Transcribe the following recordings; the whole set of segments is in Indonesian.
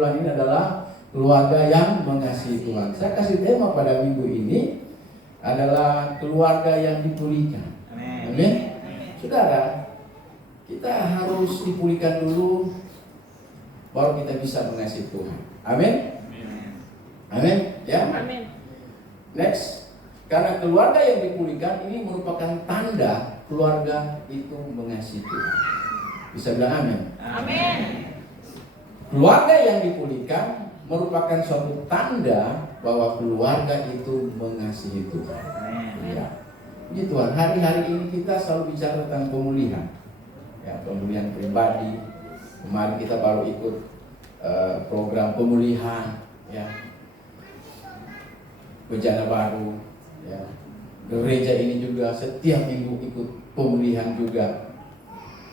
bulan ini adalah keluarga yang mengasihi Tuhan. Saya kasih tema pada minggu ini adalah keluarga yang dipulihkan. Amin. Saudara, kita harus dipulihkan dulu, baru kita bisa mengasihi Tuhan. Amin. Amin. Ya. Amin. Next, karena keluarga yang dipulihkan ini merupakan tanda keluarga itu mengasihi Tuhan. Bisa bilang amin. Amin. Keluarga yang dipulihkan merupakan suatu tanda bahwa keluarga itu mengasihi Tuhan. Ya. Puji Tuhan, hari-hari ini kita selalu bicara tentang pemulihan. Ya, pemulihan pribadi. Kemarin kita baru ikut program pemulihan, ya. Bejana baru, ya. Gereja ini juga setiap minggu ikut pemulihan juga.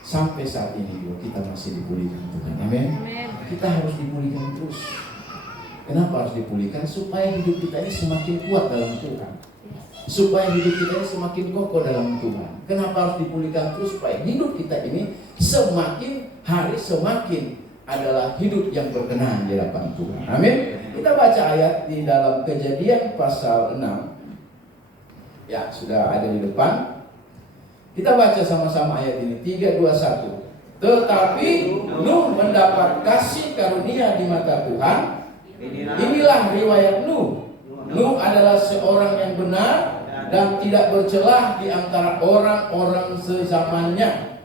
Sampai saat ini juga kita masih dipulihkan Tuhan. Amin. Kita harus dipulihkan terus. Kenapa harus dipulihkan? Supaya hidup kita ini semakin kuat dalam Tuhan. Supaya hidup kita ini semakin kokoh dalam Tuhan. Kenapa harus dipulihkan terus? Supaya hidup kita ini semakin hari semakin adalah hidup yang berkenan di hadapan Tuhan. Amin. Kita baca ayat di dalam Kejadian pasal 6. Ya, sudah ada di depan. Kita baca sama-sama ayat ini. 3, 2, 1. Tetapi Nuh mendapat kasih karunia di mata Tuhan. Inilah riwayat Nuh. Nuh adalah seorang yang benar dan tidak bercelah di antara orang-orang sezamannya.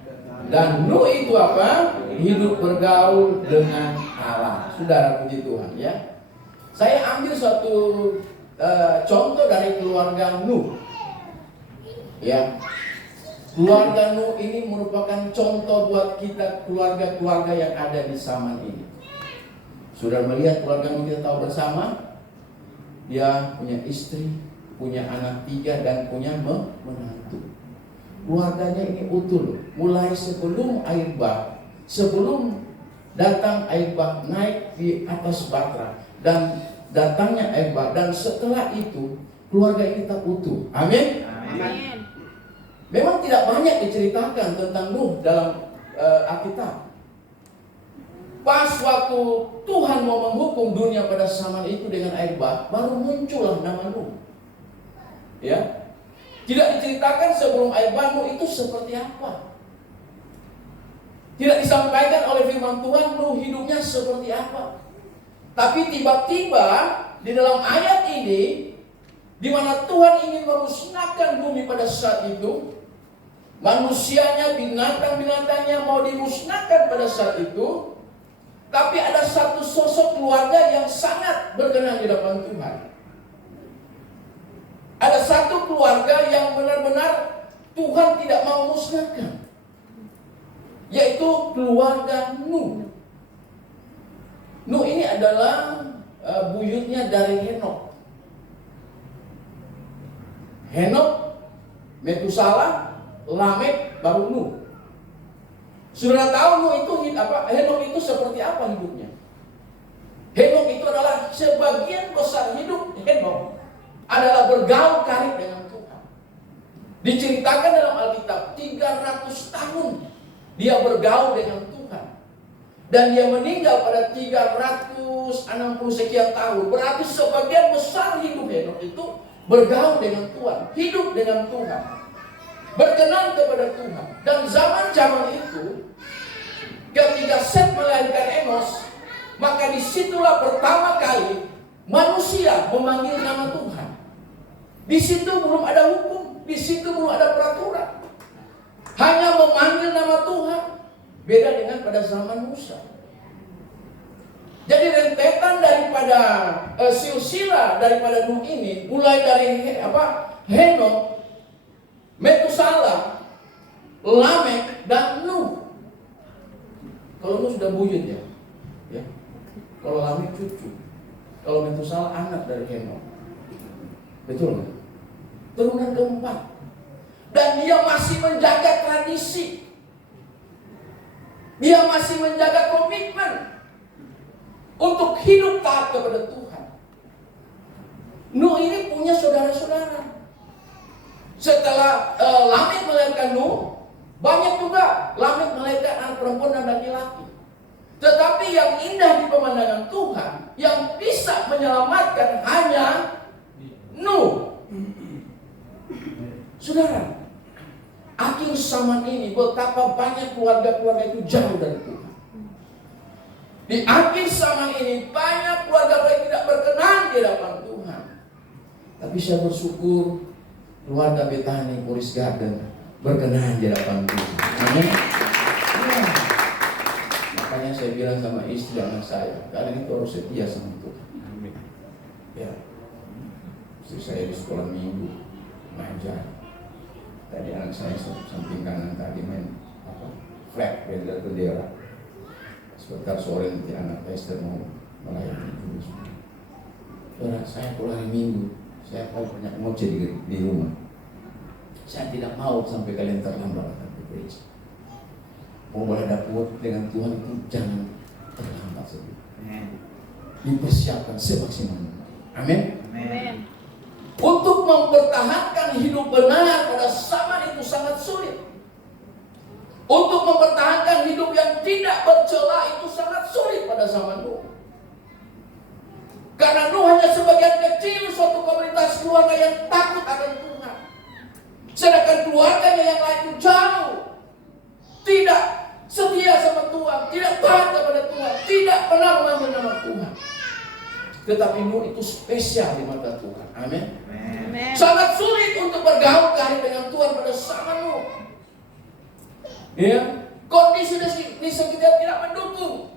Dan Nuh itu apa? Hidup bergaul dengan Allah. Saudara, puji Tuhan, ya. Saya ambil suatu contoh dari keluarga Nuh. Ya. Keluarga Nuh ini merupakan contoh buat kita, keluarga-keluarga yang ada di zaman ini. Sudah melihat keluarga Nuh, kita tahu bersama. Dia punya istri, punya anak 3 dan punya menantu. Keluarganya ini utuh, mulai sebelum air bah, sebelum datang air bah naik di atas batra dan datangnya air bah, dan setelah itu keluarga kita utuh. Amin. Amin. Memang tidak banyak diceritakan tentang Nuh dalam Alkitab. Pas waktu Tuhan mau menghukum dunia pada zaman itu dengan air bah, baru muncullah nama Nuh. Ya. Tidak diceritakan sebelum air bah Nuh itu seperti apa. Tidak disampaikan oleh firman Tuhan Nuh hidupnya seperti apa. Tapi tiba-tiba di dalam ayat ini, di mana Tuhan ingin memusnahkan bumi pada saat itu, manusianya, binatang-binatangnya mau dimusnahkan pada saat itu. Tapi ada satu sosok keluarga yang sangat berkenan di hadapan Tuhan. Ada satu keluarga yang benar-benar Tuhan tidak mau musnahkan, yaitu keluarga Nuh. Nuh ini adalah buyutnya dari Henok. Henok, Metusalah, Lamek, baru Nuh. Sudah tahu Nuh itu Henok itu seperti apa hidupnya? Henok itu adalah sebagian besar hidup Henok adalah bergaul karib dengan Tuhan. Diceritakan dalam Alkitab 300 tahun dia bergaul dengan Tuhan. Dan dia meninggal pada 360 sekian tahun. Berarti sebagian besar hidup Henok itu bergaul dengan Tuhan, hidup dengan Tuhan, berkenan kepada Tuhan. Dan zaman-zaman itu ketika Set melahirkan Enos, maka disitulah pertama kali manusia memanggil nama Tuhan. Di situ belum ada hukum, di situ belum ada peraturan, hanya memanggil nama Tuhan. Beda dengan pada zaman Musa. Jadi rentetan daripada silsilah daripada Nuh ini, mulai dari Henok, Metusalah, Lamek, dan Nuh. Kalau Nuh sudah buyut ya. Kalau Lamek cucu, kalau Metusalah anak dari Henok. Betul nggak? Turunan keempat. Dan dia masih menjaga tradisi. Dia masih menjaga komitmen untuk hidup taat kepada Tuhan. Nuh ini punya saudara-saudara. Setelah Lamek melahirkan Nuh, banyak juga Lamek melahirkan anak perempuan dan laki-laki. Tetapi yang indah di pemandangan Tuhan bisa menyelamatkan hanya Nuh. Saudara, akhir zaman ini betapa banyak keluarga-keluarga itu jauh dari Tuhan. Di akhir zaman ini banyak keluarga yang tidak berkenan di hadapan Tuhan. Tapi saya bersyukur keluarga Bethany Forest Garden berkenan di hadapan Tuhan. Amin. Ya. Makanya saya bilang sama istri anak saya, kalian itu harus setia sama Tuhan. Amin. Ya. Istri saya di sekolah minggu ngajar. Tadi anak saya samping kanan tadi main flag bendera. Sebentar sore nanti anak Esther mau melayani dulu. Saudara, saya pulang hari Minggu, saya banyak ngoceh di rumah. Saya tidak mau sampai kalian terlambat datang ke gereja. Mau berhadapan dengan Tuhan itu jangan terlambat saja. Dipersiapkan semaksimal mungkin. Amin. Amin. Untuk mempertahankan hidup benar pada zaman itu sangat sulit. Untuk mempertahankan hidup yang tidak bercela itu sangat sulit pada zaman Nuh. Karena Nuh hanya sebagian kecil suatu komunitas keluarga yang takut akan Tuhan. Sedangkan keluarganya yang lain itu jauh, tidak setia sama Tuhan, tidak taat kepada Tuhan, tidak pernah memanggil nama Tuhan. Tetapi Nuh itu spesial di mata Tuhan. Amin. Sangat sulit untuk bergaul karib dengan Tuhan pada zaman Nuh. Ya, kondisi di sekitar tidak mendukung.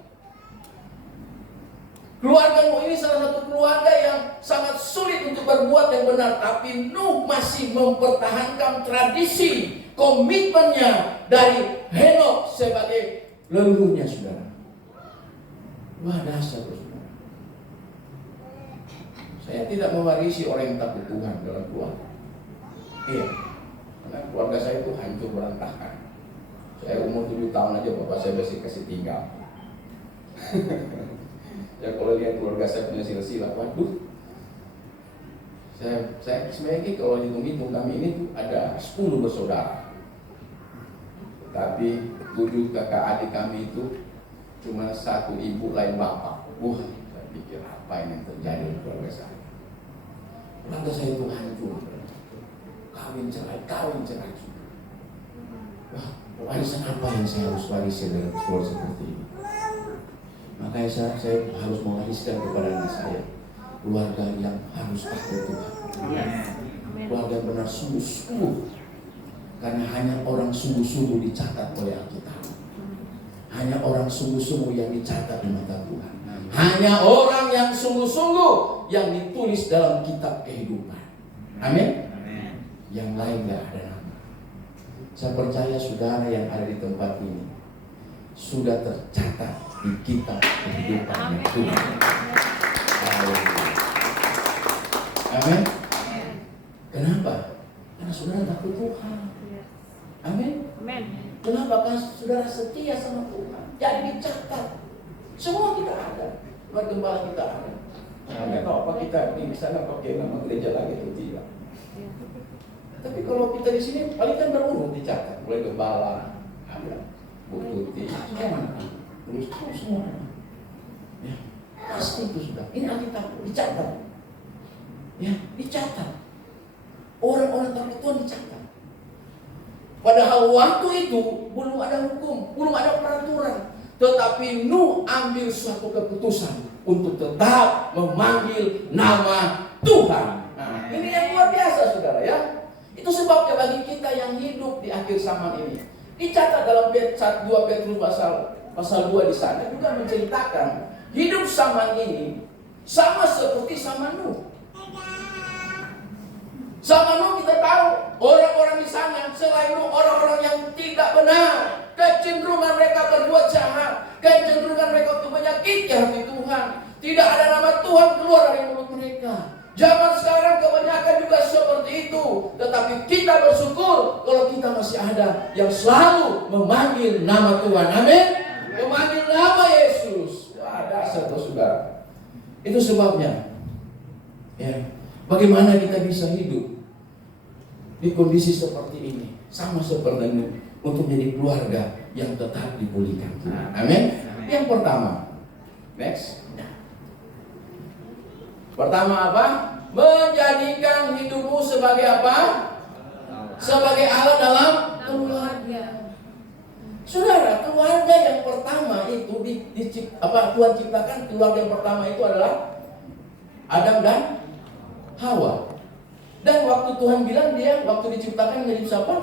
Keluarga Nuh ini salah satu keluarga yang sangat sulit untuk berbuat yang benar, tapi Nuh masih mempertahankan tradisi, komitmennya dari Henokh sebagai leluhurnya, saudara. Wah, dahsyat, saudara. Saya tidak mewarisi orang yang takut Tuhan dalam keluarga. Iya, karena keluarga saya itu hancur berantakan. Saya umur 7 tahun aja bapak saya masih kasih tinggal. Ya kalau lihat keluarga saya punya silsilah, waduh. Saya sebenarnya kalau hitung-hitung kami ini tuh ada 10 bersaudara. Tapi 7 kakak adik kami itu cuma 1 ibu lain bapak. Wah, saya pikir apa yang terjadi di keluarga saya. Keluarga saya itu hancur. Kawin cerai juga. Wah, warisan apa yang saya harus warisi dari keluarga seperti ini? Makanya saya harus mewariskan kepada anak saya keluarga yang harus takut Tuhan. Keluarga yang benar sungguh-sungguh. Karena hanya orang sungguh-sungguh dicatat oleh Alkitab. Hanya orang sungguh-sungguh yang dicatat di mata Tuhan. Hanya orang yang sungguh-sungguh yang ditulis dalam kitab kehidupan. Amin. Yang lain gak ada nama. Saya percaya saudara yang ada di tempat ini sudah tercatat di kitab kehidupan Tuhan. Amin. Kenapa? Karena saudara takut Tuhan. Amin. Kenapa? Karena saudara setia sama Tuhan. Jadi dicatat. Semua kita ada. Gembala kita ada. Hanya kalau apa kita ini bisa nggak pakai nama gereja lagi itu tidak. Tapi kalau kita di sini paling kan berurut dicatat. Mulai gembala, ada Bu Tuti, semua terus semua. Ya, pasti itu sudah. Ini Alkitab dicatat. Ya, dicatat. Orang-orang takut Tuhan dicatat. Padahal waktu itu belum ada hukum, belum ada peraturan. Tetapi Nuh ambil suatu keputusan untuk tetap memanggil nama Tuhan. Nah, ini yang luar biasa, saudara ya. Itu sebabnya bagi kita yang hidup di akhir zaman ini, dicatat dalam 2 Petrus pasal 2 di sana juga menceritakan hidup zaman ini sama seperti zaman Nuh. Zaman Nuh kita tahu orang-orang di sana selain Nuh orang-orang yang tidak benar, kecenderungan mereka berbuat jahat, kecenderungan mereka untuk menyakiti hati Tuhan. Tidak ada nama Tuhan keluar dari mulut mereka. Zaman sekarang kebanyakan juga seperti itu. Tetapi kita bersyukur kalau kita masih ada yang selalu memanggil nama Tuhan. Amin. Memanggil nama Yesus. Ada satu saudara. Itu sebabnya. Ya, bagaimana kita bisa hidup di kondisi seperti ini? Sama seperti ini. Untuk menjadi keluarga yang tetap dipulihkan Tuhan. Amin. Yang pertama. Next. Pertama apa? Menjadikan hidupmu sebagai apa? Sebagai alat dalam keluarga. Saudara, keluarga yang pertama itu Tuhan ciptakan keluarga yang pertama itu adalah Adam dan Hawa. Dan waktu Tuhan bilang dia waktu diciptakan menjadi siapa?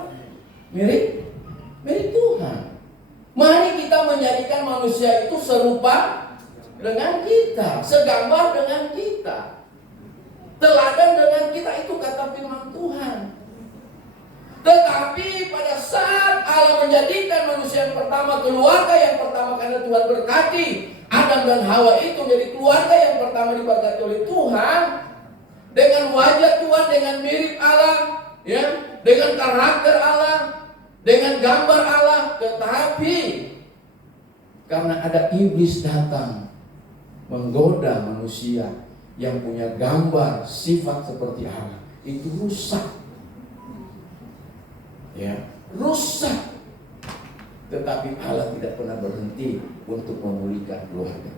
Mirip Tuhan. Mari kita menjadikan manusia itu serupa dengan kita, segambar dengan kita, teladan dengan kita, itu kata firman Tuhan. Tetapi pada saat Allah menjadikan manusia yang pertama, keluarga yang pertama, karena Tuhan berkati Adam dan Hawa itu menjadi keluarga yang pertama diberkati oleh Tuhan, dengan wajah Tuhan, dengan mirip Allah, ya, dengan karakter Allah, dengan gambar Allah. Tetapi karena ada iblis datang menggoda manusia yang punya gambar sifat seperti Allah, itu rusak, ya, rusak. Tetapi Allah tidak pernah berhenti untuk memulihkan keluarga.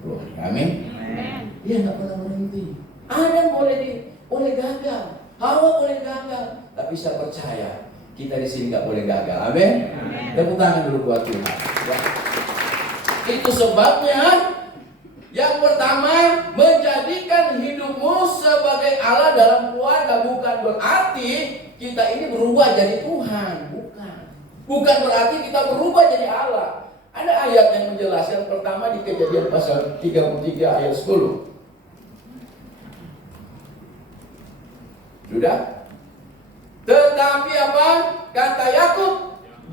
Amin. Dia tidak pernah berhenti. Adam boleh gagal, Hawa boleh gagal, tapi saya percaya kita di sini nggak boleh gagal. Amin. Tepuk tangan dulu buat Tuhan. Ya. Itu sebabnya yang pertama, menjadikan hidupmu sebagai Allah dalam keluarga. Bukan berarti kita ini berubah jadi Tuhan. Bukan berarti kita berubah jadi Allah. Ada ayat yang menjelaskan, pertama di Kejadian pasal 33 ayat 10. Sudah? Tetapi apa? Kata Yakub,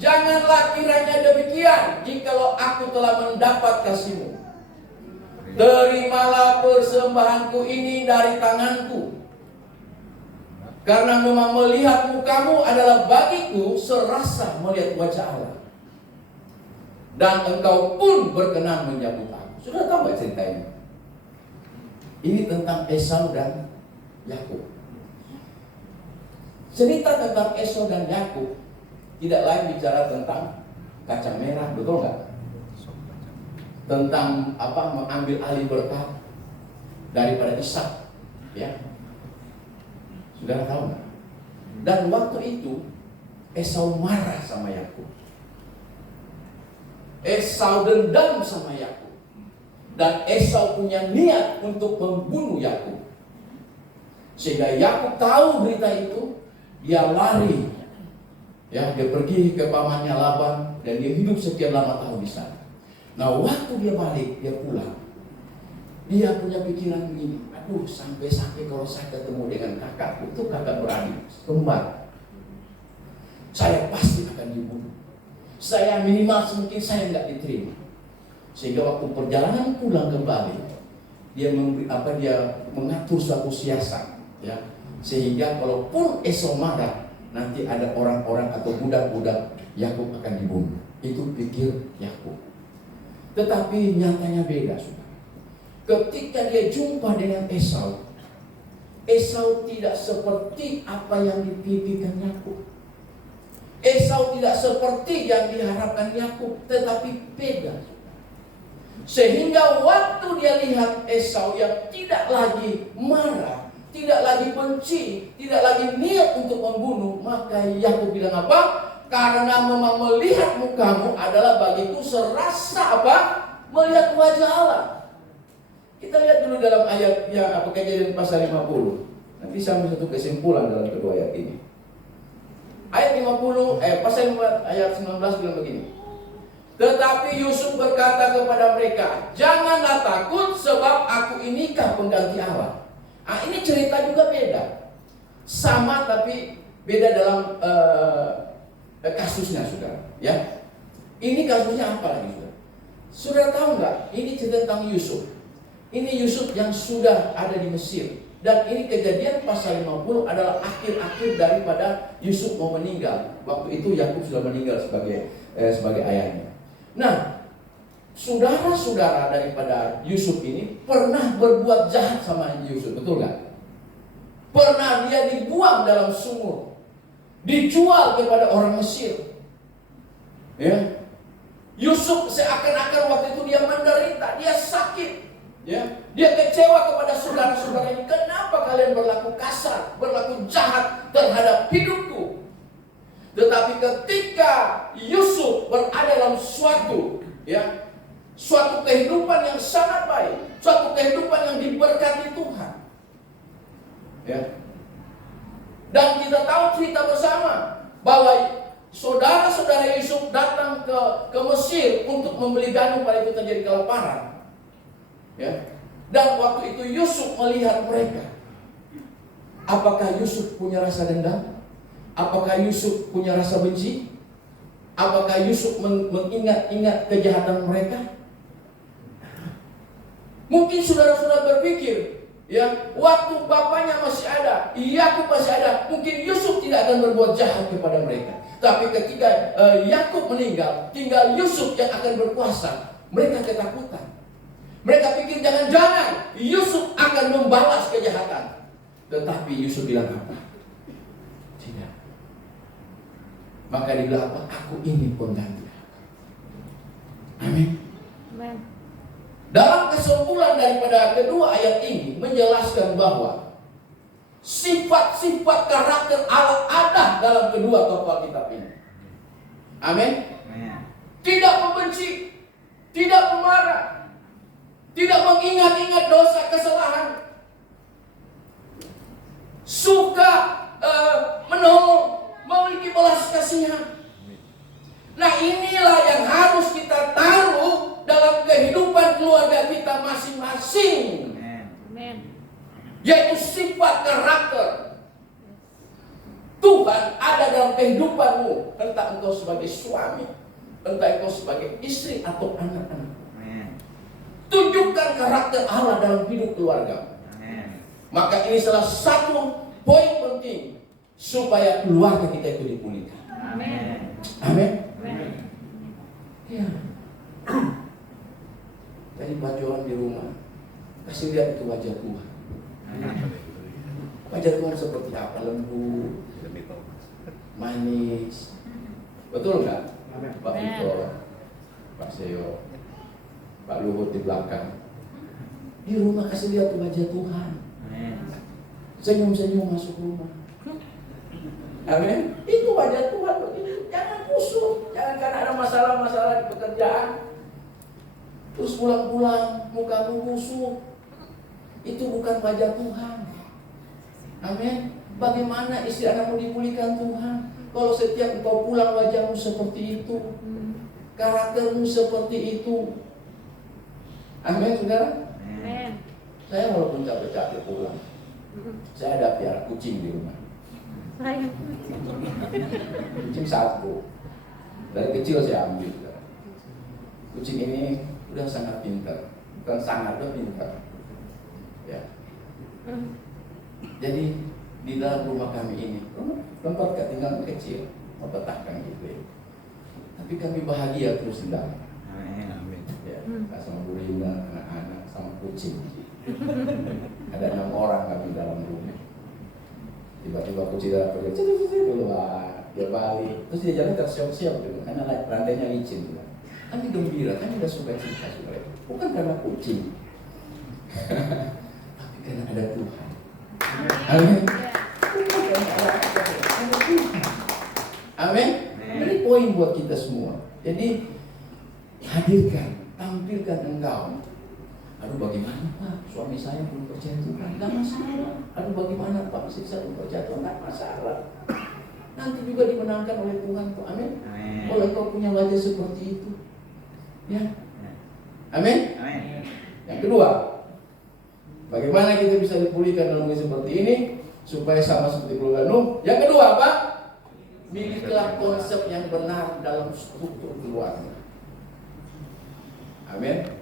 janganlah kiranya demikian, jikalau aku telah mendapat kasihmu. Terimalah persembahanku ini dari tanganku, karena memang melihat mukamu adalah bagiku serasa melihat wajah Allah, dan engkau pun berkenan menyambut aku. Sudah tahu gak cerita ini? Ini tentang Esau dan Yakub. Cerita tentang Esau dan Yakub tidak lain bicara tentang kacang merah, betul nggak? Tentang apa? Mengambil alih berkat daripada Ishak, ya. Sudah tahu nggak? Dan waktu itu Esau marah sama Yakub. Esau dendam sama Yakub, dan Esau punya niat untuk membunuh Yakub. Sehingga Yakub tahu berita itu, dia lari, ya, dia pergi ke pamannya Laban, dan dia hidup sekian lama tahun di sana. Nah, waktu dia balik, dia pulang, dia punya pikiran begini, aduh, sampai-sampai kalau saya ketemu dengan kakakku, itu kakak beradik, kembar, saya pasti akan dibunuh. Saya minimal mungkin saya nggak diterima. Sehingga waktu perjalanan pulang kembali, dia mengatur suatu siasat, ya, sehingga kalaupun Esau marah, nanti ada orang-orang atau budak-budak Yakub akan dibunuh. Itu pikir Yakub. Tetapi nyatanya beda, saudara. Ketika dia jumpa dengan Esau, Esau tidak seperti apa yang dipikirkan Yakub. Esau tidak seperti yang diharapkan Yakub, tetapi beda. Sehingga waktu dia lihat Esau yang tidak lagi marah, tidak lagi benci, tidak lagi niat untuk membunuh, maka Yakub bilang apa? Karena memang melihat mukamu adalah bagiku serasa apa? Melihat wajah Allah. Kita lihat dulu dalam ayat yang Kejadian pasal 50. Nanti saya ambil satu kesimpulan dalam kedua ayat ini. Ayat 50, pasal 4 ayat 19 bilang begini. Tetapi Yusuf berkata kepada mereka, janganlah takut, sebab aku inikah pengganti Allah. Nah, ini cerita juga beda. Sama tapi beda dalam kasusnya, saudara. Ya, ini kasusnya apa lagi, saudara? Sudah tahu nggak? Ini cerita tentang Yusuf. Ini Yusuf yang sudah ada di Mesir. Dan ini Kejadian pasal 50 adalah akhir-akhir daripada Yusuf mau meninggal. Waktu itu Yakub sudah meninggal sebagai ayahnya. Nah, saudara-saudara daripada Yusuf ini pernah berbuat jahat sama Yusuf, betul nggak? Pernah dia dibuang dalam sumur, dijual kepada orang Mesir. Ya, Yusuf seakan-akan waktu itu dia menderita, dia sakit. Ya, dia kecewa kepada saudara-saudara ini. Kenapa kalian berlaku kasar, berlaku jahat terhadap hidupku? Tetapi ketika Yusuf berada dalam suatu kehidupan yang sangat baik, suatu kehidupan yang diberkati Tuhan, ya. Dan kita tahu cerita bersama bahwa saudara-saudara Yusuf datang ke Mesir untuk membeli gandum pada itu terjadi kelaparan. Ya. Dan waktu itu Yusuf melihat mereka. Apakah Yusuf punya rasa dendam? Apakah Yusuf punya rasa benci? Apakah Yusuf mengingat-ingat kejahatan mereka? Mungkin saudara-saudara berpikir, ya, waktu bapaknya masih ada, Yakub masih ada, mungkin Yusuf tidak akan berbuat jahat kepada mereka. Tapi ketika Yakub meninggal, tinggal Yusuf yang akan berkuasa. Mereka ketakutan. Mereka pikir jangan-jangan Yusuf akan membalas kejahatan. Tetapi Yusuf bilang apa? Tidak. Maka dia bilang apa? Aku ini pengganti. Amin. Amin. Dalam kesimpulan daripada kedua ayat ini menjelaskan bahwa sifat-sifat karakter Allah ada dalam kedua tokoh Alkitab ini. Amin. Tidak membenci, tidak pemarah, tidak mengingat-ingat dosa kesalahan, suka menolong, memiliki belas kasihan. Nah, inilah yang harus kita taruh dalam kehidupan keluarga kita masing-masing. Amin. Yaitu sifat karakter Tuhan ada dalam kehidupanmu. Entah engkau sebagai suami, entah engkau sebagai istri atau anak-anak. Tunjukkan karakter Allah dalam hidup keluarga. Maka ini salah satu poin penting supaya keluarga kita itu dipulihkan. Amin. Amin. Amin. Ya. Tadi bajuan di rumah, kasih lihat itu wajah Tuhan. Wajah Tuhan seperti apa? Lembut, manis. Betul nggak? Pak Victor, Pak Seo, Pak Luhut di belakang. Di rumah kasih lihat wajah Tuhan. Senyum-senyum masuk rumah. Amin. Itu wajah Tuhan begitu. Jangan kusut, jangan karena ada masalah-masalah di pekerjaan terus pulang-pulang mukamu kusut. Itu bukan wajah Tuhan. Amin. Bagaimana istri anakmu dipulihkan Tuhan? Kalau setiap engkau pulang wajahmu seperti itu, karaktermu seperti itu. Amin, saudara. Amin. Saya walaupun capek-capek pulang, saya ada piara kucing di rumah. Kucing satu. Dari kecil saya ambil. Kucing ini udah sangat pintar, bukan sangat, udah pintar. Ya. Jadi di dalam rumah kami ini, tempat tinggal kecil, mempetahkan gitu ya. Tapi kami bahagia terus di dalam. Amin. Ya, sama Bu Rina, anak-anak, sama kucing. Ada 6 orang kami dalam rumah. Tiba-tiba kucing pergi, keluar, dia balik, terus dia jalan tersiap-siap gitu, karena rantainya licin. Kami gembira, kami udah suka cerita sebenarnya. Bukan karena kucing, tapi karena ada Tuhan. Amin. Amin. Ini poin buat kita semua. Jadi hadirkan, tampilkan engkau. Aduh bagaimana Pak, suami saya belum percaya Tuhan, gak masalah. Aduh bagaimana Pak, istri saya belum percaya Tuhan, gak masalah. Nanti juga dimenangkan oleh Tuhan kok. Amin. Kalau engkau punya wajah seperti itu, ya. Amin. Yang kedua, bagaimana kita bisa dipulihkan dalam kondisi seperti ini supaya sama seperti keluarga Nuh? Yang kedua apa? Milikilah konsep yang benar dalam struktur keluarga. Amin.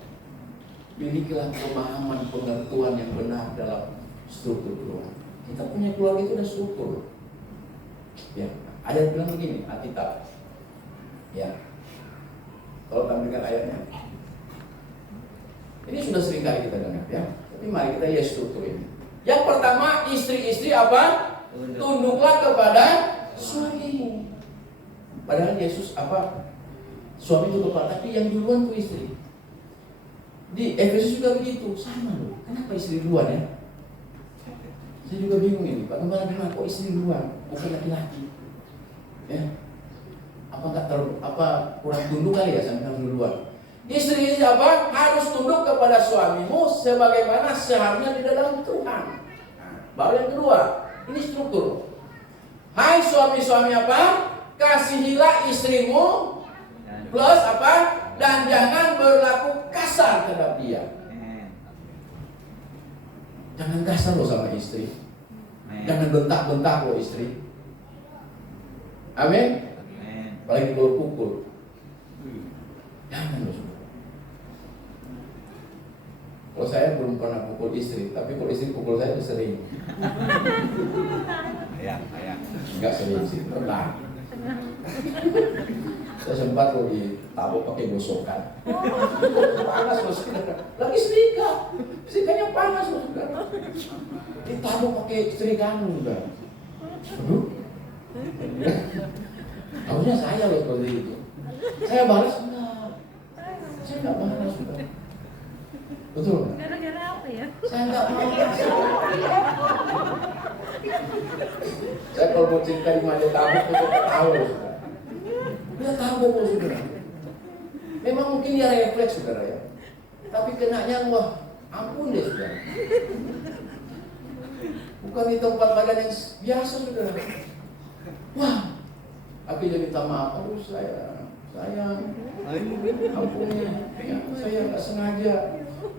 Milikilah pemahaman pengertian yang benar dalam struktur keluarga. Kita punya keluarga itu ada struktur. Ya, ada yang bilang begini, Alkitab. Ya. Kalau tampilkan ayatnya. Ini sudah sering kali kita dengar ya. Tapi mari kita lihat struktur ini. Yang pertama, istri-istri apa? Tunduklah kepada suami. Padahal Yesus apa? Suami itu kepala, tapi yang duluan itu istri. Di Efesus juga begitu, sama loh. Kenapa istri dua ya? Saya juga bingung ini, Pak. Gimana kok istri dua, bukan laki-laki? Ya, apa kurang tunduk kali ya sampai harus duluan? Istri apa? Harus tunduk kepada suamimu sebagaimana seharusnya di dalam Tuhan. Nah, baru yang kedua, ini struktur. Hai suami-suami apa? Kasihilah istrimu plus apa? Dan jangan berlaku kasar terhadap dia. Jangan kasar loh sama istri. Jangan bentak-bentak loh istri. Amin. Apalagi kalau pukul. Jangan loh. Kalau saya belum pernah pukul istri, tapi kalau istri pukul saya itu sering. Enggak sering sih, pernah. Saya sempat loh ditabuk pakai gosokan. Panas loh saudara. Lagi setrikanya panas loh saudara. Ditabuk pakai setrika juga. Aduh. Harusnya saya loh seperti itu. Saya balas enggak. Saya enggak balas juga. Betul nggak? Gara-gara apa ya? Saya enggak mau. Saya kalau mau cerita di mana tabuk itu tahu saudara. Dia tabuk loh saudara. Memang mungkin dia refleks saudara ya. Tapi kenanya wah ampun deh saudara. Bukan di tempat badan yang biasa saudara. Wah, tapi dia minta maaf. Aduh sayang, ampuni. Ya, saya nggak sengaja.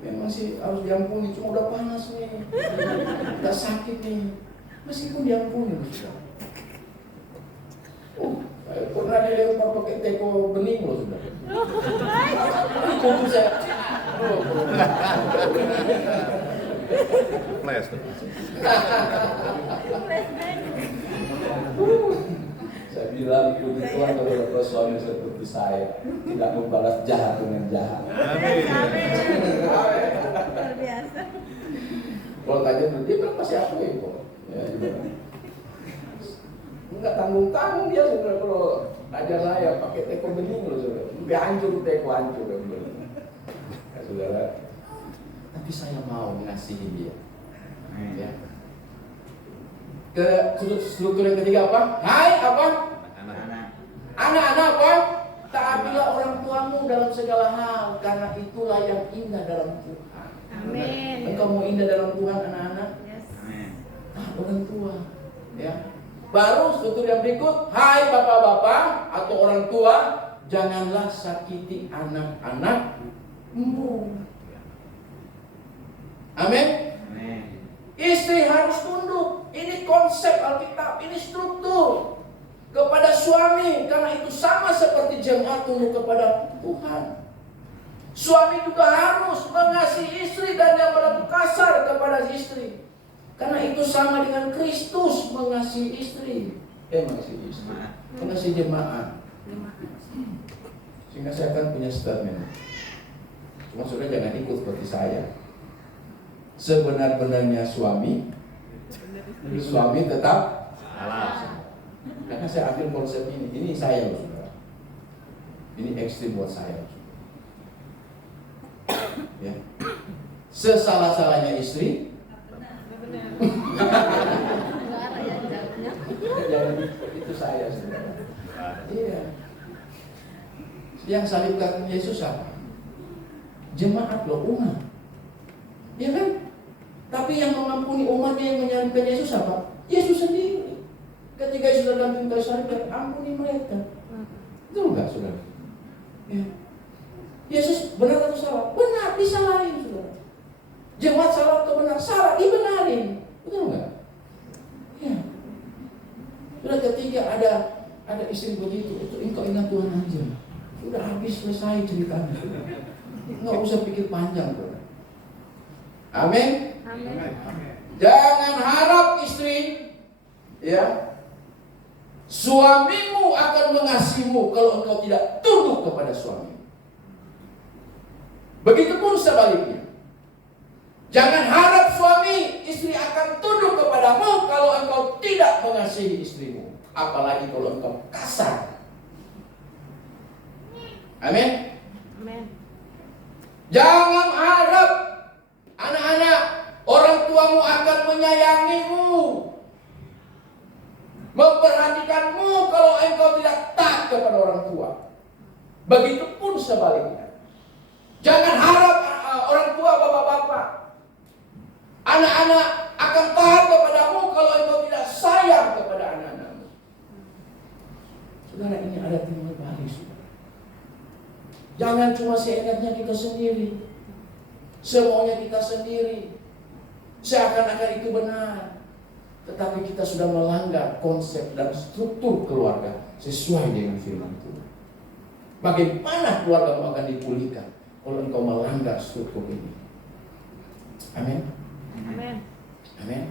Memang sih harus diampuni. Cuma udah panas nih, udah sakit nih. Meskipun diampuni saudara. Saya pernah dilempar pakai teko bening loh saudara. Itu saya. Flash tuh. Saya bilang puji Tuhan kalau dapat suami seperti saya, tidak membalas jahat dengan jahat. Luar biasa. Kalau tanya dia bilang masih aku ya kok. Ya, enggak tanggung dia saudara kalau ajar saya pakai teko bening loh saudara. Sampai hancur teko hancur ya, saudara. Tapi saya mau mengasihi dia. Ya. Ke struktur yang ketiga apa? Hai apa? Anak-anak apa? Taatilah orang tuamu dalam segala hal, karena itulah yang indah dalam Tuhan. Amin. Engkau mau indah dalam Tuhan anak-anak? Yes. Taat orang tua. Ya. Baru struktur yang berikut, hai bapak-bapak atau orang tua, janganlah sakiti anak-anakmu. Amin. Istri harus tunduk. Ini konsep Alkitab, ini struktur kepada suami, karena itu sama seperti jemaat tunduk kepada Tuhan. Suami juga harus mengasihi istri dan yang berlaku kasar kepada istri, karena itu sama dengan Kristus mengasihi istri. Mengasihi istri, mengasihi jemaat. Sehingga saya akan punya statement. Cuma saudara jangan ikut seperti saya. Sebenar-benarnya suami tetap salah. Karena saya ambil konsep ini saya loh saudara. Ini ekstrim buat saya. Ya. Sesalah-salahnya istri. Jangan itu saya saudara. Iya. Yang salibkan Yesus apa? Jemaat loh, umat. Iya kan? Tapi yang mengampuni umatnya yang menyalibkan Yesus apa? Yesus sendiri. Ketika Yesus dalam kayu salib, ampuni mereka. Betul nggak saudara? Ya. Yesus benar atau salah? Benar, disalahin saudara. Jemaat salah atau benar? Salah, dibenarin. Betul nggak? Ya. Sudah ketika ada istri begitu, itu engkau ingat Tuhan aja. Sudah habis selesai ceritanya. Nggak usah pikir panjang saudara. Amin. Jangan harap istri, ya, suamimu akan mengasihimu kalau engkau tidak tunduk kepada suami. Begitupun sebaliknya. Jangan harap suami istri akan tunduk kepadamu kalau engkau tidak mengasihi istrimu, apalagi kalau engkau kasar. Amin. Amin. Jangan anak-anak, orang tuamu akan menyayangimu, memperhatikanmu kalau engkau tidak taat kepada orang tua. Begitupun sebaliknya. Jangan harap orang tua, bapak-bapak, anak-anak akan taat kepadamu kalau engkau tidak sayang kepada anak-anakmu. Saudara, ini ada timbal balik, saudara. Jangan cuma seenaknya kita sendiri, semaunya kita sendiri, seakan-akan itu benar. Tetapi kita sudah melanggar konsep dan struktur keluarga sesuai dengan firman Tuhan. Bagaimana keluargamu akan dipulihkan kalau engkau melanggar struktur ini? Amin. Amin. Amin.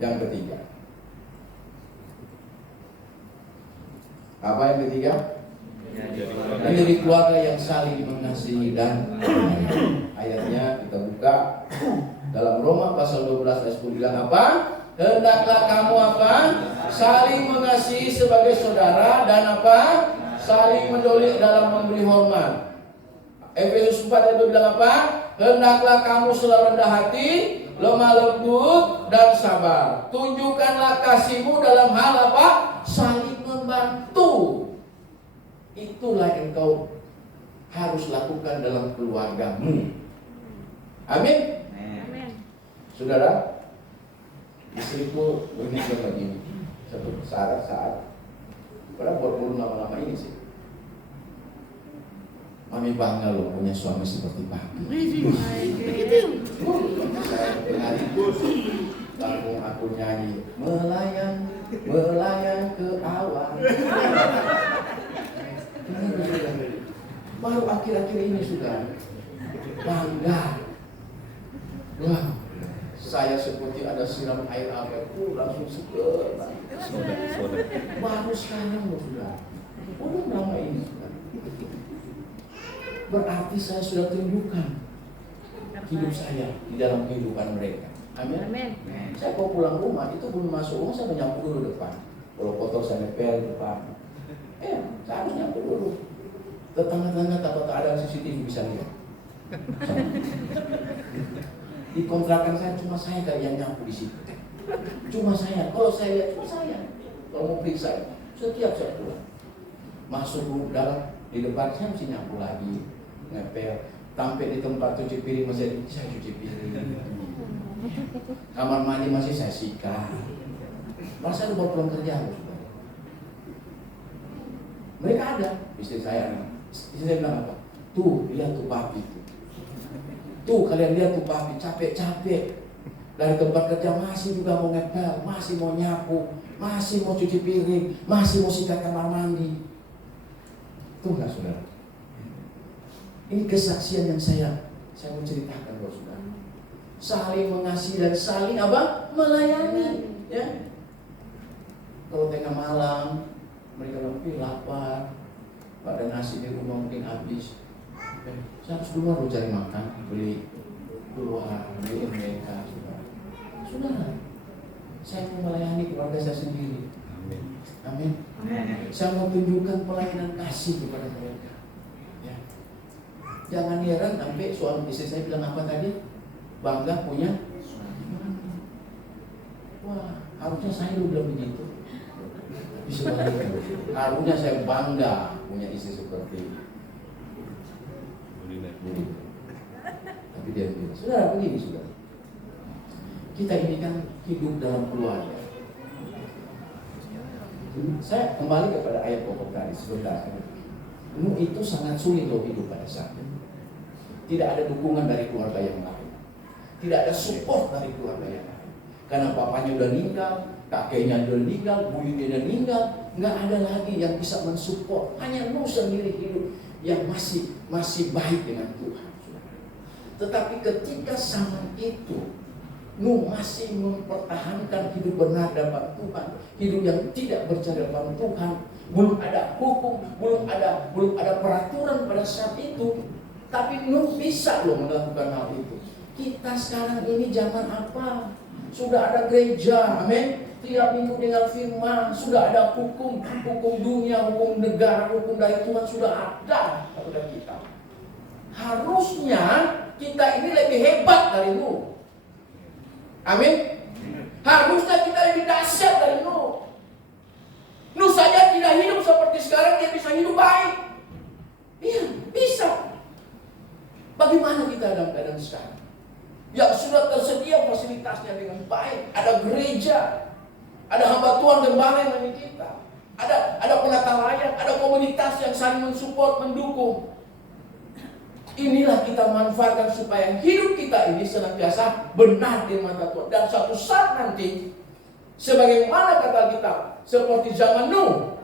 Yang ketiga. Apa yang ketiga? Menjadi keluarga yang saling mengasihi dan menyayangi. Ayatnya kita buka dalam Roma pasal 12 ayat 10 bilang apa? Hendaklah kamu apa? Saling mengasihi sebagai saudara dan apa? Saling mendolik dalam memberi hormat. Efesus 4 ayat 2 bilang apa? Hendaklah kamu selalu rendah hati, lemah lembut dan sabar. Tunjukkanlah kasihmu dalam hal apa? Saling membantu. Itulah yang kau harus lakukan dalam keluargamu. Amin. Amin. Saudara, istriku begitu begini. Satu saat, padahal buat lama-lama ini sih. Mami bangga loh punya suami seperti Papi. Lalu aku nyanyi melayan ke awan. Baru akhir-akhir ini sudah bangga. Wah, saya seperti ada siram air apa itu langsung seger. Baru sekarang loh sudah. Udah lama ini sudah. Berarti saya sudah tunjukkan hidup saya di dalam kehidupan mereka. Amin. Amin. Saya kalau pulang rumah itu belum masuk rumah saya menyapu dulu depan. Kalau kotor saya ngepel depan. Saya harus nyapu dulu. Tetangga-tetangga takut ada CCTV bisa lihat. Di kontrakan saya cuma saya yang nyapu di situ. Cuma saya. Kalau saya lihat cuma saya. Kalau mau periksa setiap saya pulang. Masuk dalam di depan saya mesti nyapu lagi, ngepel. Sampai di tempat cuci piring masih saya cuci piring. Kamar mandi masih saya sikat. Masa lu baru pulang kerja loh. Mereka ada, istri saya bilang apa? Tuh, lihat tuh Papi tuh. Tuh kalian lihat tuh Papi capek-capek. Dari tempat kerja masih juga mau ngepel, masih mau nyapu, masih mau cuci piring, masih mau sikat kamar mandi. Tuh nggak saudara? Ini kesaksian yang saya mau ceritakan buat saudara. Saling mengasihi dan saling apa? Melayani. Ya. Kalau tengah malam mereka lebih lapar, pada nasi di rumah mungkin habis. Saya harus keluar loh cari makan, beli keluar, beliin mereka. Saudara, saya mau melayani keluarga saya sendiri. Amin. Saya mau tunjukkan pelayanan kasih kepada mereka. Ya. Jangan heran sampai suami istri saya bilang apa tadi? Bangga punya. Wah, harusnya saya dulu bilang begitu. Bisa balik. Harusnya saya bangga punya istri seperti ini. Tapi dia bilang, saudara begini saudara. Kita ini kan hidup dalam keluarga. Saya kembali kepada ayat pokok tadi sebentar. Itu sangat sulit loh hidup pada saat itu. Tidak ada dukungan dari keluarga yang lain. Tidak ada support dari keluarga yang lain. Karena papanya udah meninggal, kakeknya udah meninggal, buyutnya udah meninggal, nggak ada lagi yang bisa mensupport. Hanya lu sendiri hidup yang masih baik dengan Tuhan. Tetapi ketika zaman itu Nuh masih mempertahankan hidup benar dapat Tuhan, hidup yang tidak bercanda dalam Tuhan, belum ada hukum, belum ada peraturan pada saat itu, tapi Nuh bisa loh melakukan hal itu. Kita sekarang ini zaman apa? Sudah ada gereja, amin. Tiap minggu dengar firman, sudah ada hukum dunia, hukum negara, hukum dari Tuhan sudah ada pada kita. Harusnya kita ini lebih hebat dari Nuh. Amin. Harusnya kita lebih dahsyat dari Nuh. Nuh saja tidak hidup seperti sekarang, dia bisa hidup baik. Iya, bisa. Bagaimana kita dalam keadaan sekarang? Yang sudah tersedia fasilitasnya dengan baik. Ada gereja, ada hamba Tuhan gembala yang menemani kita. Ada penata layak, ada komunitas yang saling mensupport, mendukung. Inilah kita manfaatkan supaya hidup kita ini senantiasa benar di mata Tuhan. Dan suatu saat nanti, sebagaimana kata kita, seperti zaman Nuh,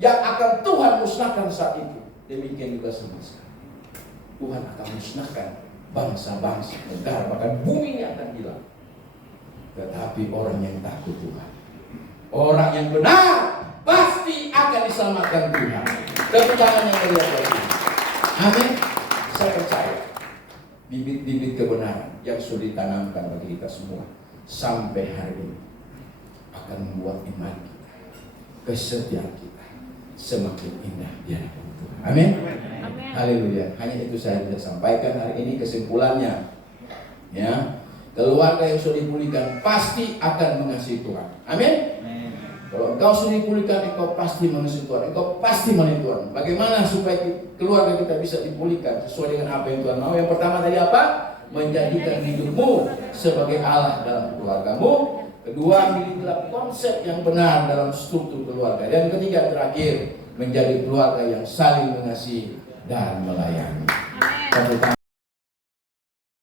yang akan Tuhan musnahkan saat itu. Demikian juga sama sekali. Tuhan akan musnahkan bangsa-bangsa, negara, bahkan bumi ini akan hilang. Tetapi orang yang takut Tuhan, orang yang benar, pasti akan diselamatkan Tuhan. Tepuk tangan yang meriah buat Tuhan. Amin. Saya percaya bibit-bibit kebenaran yang sudah ditanamkan bagi kita semua sampai hari ini akan membuat iman kita, kesetiaan kita semakin indah di hadapan Tuhan. Amin. Haleluya. Hanya itu saya bisa sampaikan hari ini kesimpulannya. Ya, keluarga yang sudah dipulihkan pasti akan mengasihi Tuhan. Amin. Kalau engkau sudah dipulihkan, engkau pasti mengasihi Tuhan. Engkau pasti melayani Tuhan. Bagaimana supaya keluarga kita bisa dipulihkan sesuai dengan apa yang Tuhan mau? Yang pertama tadi apa? Menjadikan hidupmu sebagai Allah dalam keluargamu. Kedua, milikilah konsep yang benar dalam struktur keluarga. Dan ketiga, terakhir, menjadi keluarga yang saling mengasihi dan melayani. Amin.